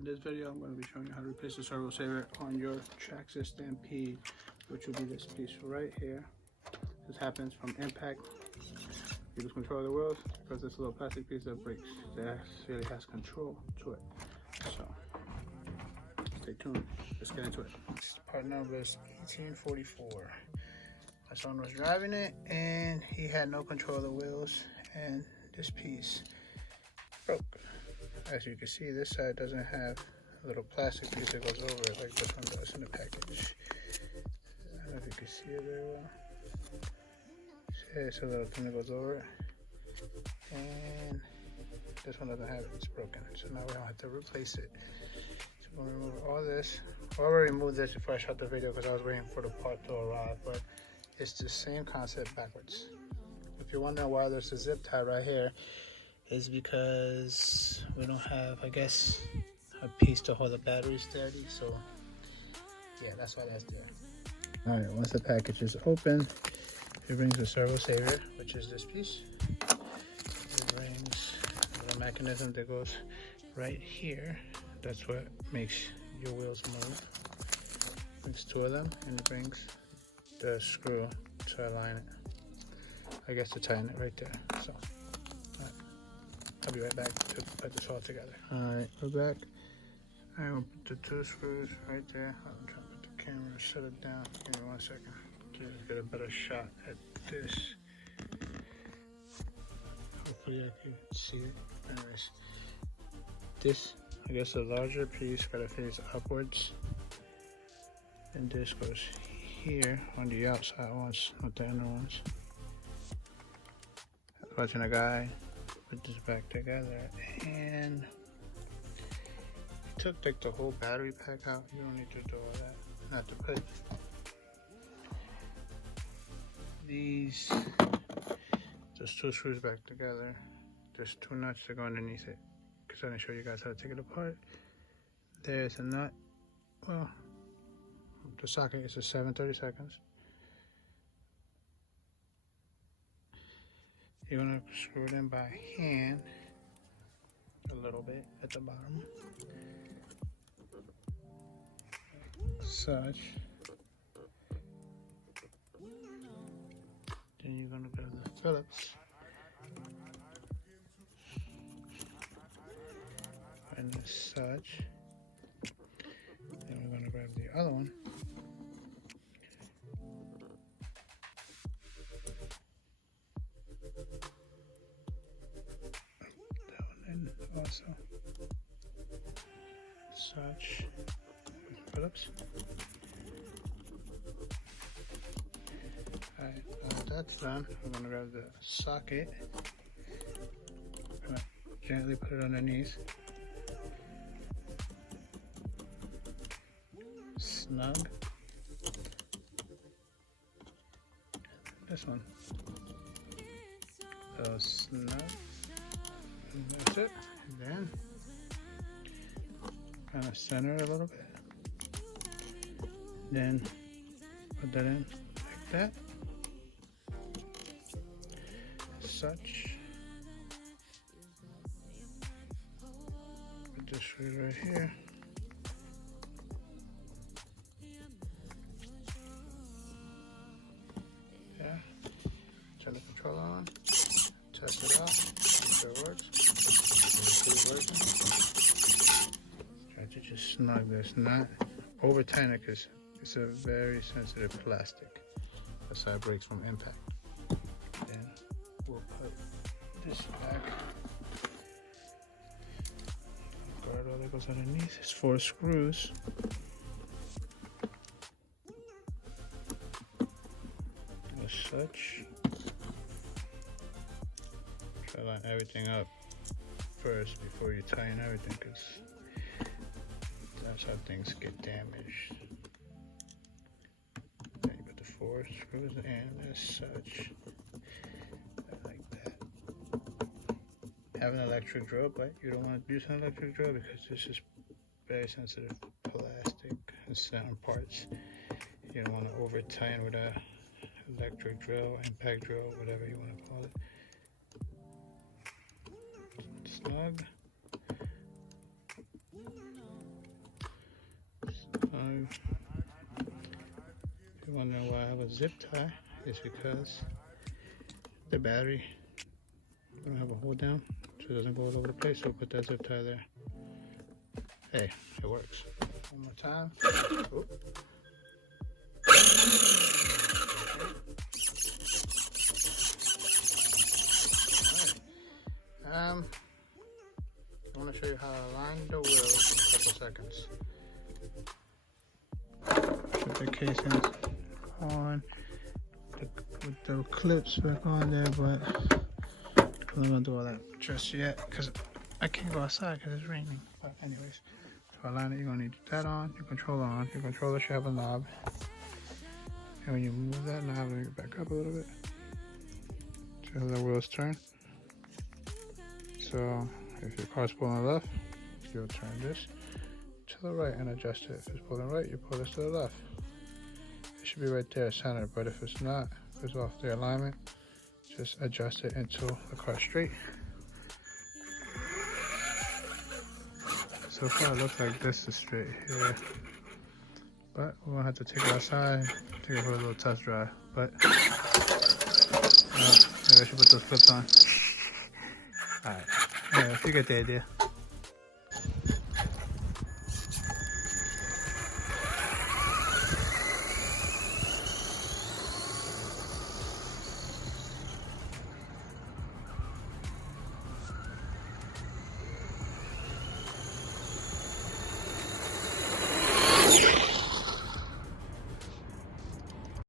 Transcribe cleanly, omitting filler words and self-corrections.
In this video, I'm going to be showing you how to replace the servo saver on your Traxxas Stampede, which will be this piece right here. This happens from impact. You lose control of the wheels because it's a little plastic piece that breaks. That really has control to it. So, stay tuned. Let's get into it. Part number is 1844. My son was driving it and he had no control of the wheels, and this piece broke. As you can see, this side doesn't have a little plastic piece that goes over it like this one does in the package. I don't know if you can see it very well. See, it's a little thing that goes over it. And this one doesn't have it, it's broken. So now we don't have to replace it. So we're gonna remove all this. I already removed this before I shot the video because I was waiting for the part to arrive, but it's the same concept backwards. If you're wondering why there's a zip tie right here, is because we don't have, I guess, a piece to hold the battery steady. So yeah, that's why that's there. All right, once the package is open, it brings the servo saver, which is this piece. It brings a little mechanism that goes right here. That's what makes your wheels move. It brings two of them, and it brings the screw to align it. I guess to tighten it right there. So I'll be right back to put this all together. Alright, we're back. I'm gonna put the two screws right there. I'm trying to put the camera, set it down. Give me 1 second. Get a better shot at this. Hopefully I can see it. Anyways, this, I guess the larger piece gotta face upwards. And this goes here on the outside ones, not the inner ones. Watching a guy put this back together, and he took like the whole battery pack out. You don't need to do all that. Not to put these, just two screws back together. There's two nuts that go underneath it, because I didn't show you guys how to take it apart. There's a nut. Well, the socket is a 7/32. You're gonna screw it in by hand a little bit at the bottom, such. Then you're gonna grab the Phillips and such. Then we're gonna grab the other one. Also, such Phillips. Alright, now that's done, we're going to grab the socket. Gently put it underneath. Snug. This one. So snug. And that's it. And then kind of center it a little bit. Then put that in like that. Such. Put this screw right here. Yeah. Turn the controller on. Test it out. Make sure it works. Try to just snug this, not over tighten it, because it's a very sensitive plastic. That's how it breaks from impact. Then we'll put this back. Guard all that goes underneath. It's 4 screws. As such. Try to line everything up first before you tighten everything, because that's how things get damaged. Then you put the 4 screws in as such, like that. Have an electric drill, but you don't want to use an electric drill because this is very sensitive plastic in certain parts. You don't want to over tighten with a electric drill, impact drill, whatever you want to call it. Snug. you're wondering why I have a zip tie, it's because the battery, I don't have a hold down, so it doesn't go all over the place, so put that zip tie there. Hey, it works. One more time. Oh. Right. I want to show you how to align the wheels in a couple seconds. Put the casings on, with the clips back on there, but I'm not going to do all that just yet because I can't go outside because it's raining. But anyways, to align it, you're going to need that on, your controller on. Your controller should have a knob. And when you move that knob, let me back up a little bit. See how the wheels turn? So if your car's pulling left, you'll turn this to the right and adjust it. If it's pulling right, you pull this to the left. It should be right there centered, but if it's not, if it's off the alignment, just adjust it until the car's straight. So far it looks like this is straight here, but we're gonna have to take it outside, take it for a little test drive. But maybe I should put those clips on. Alright, yeah, if you get the idea.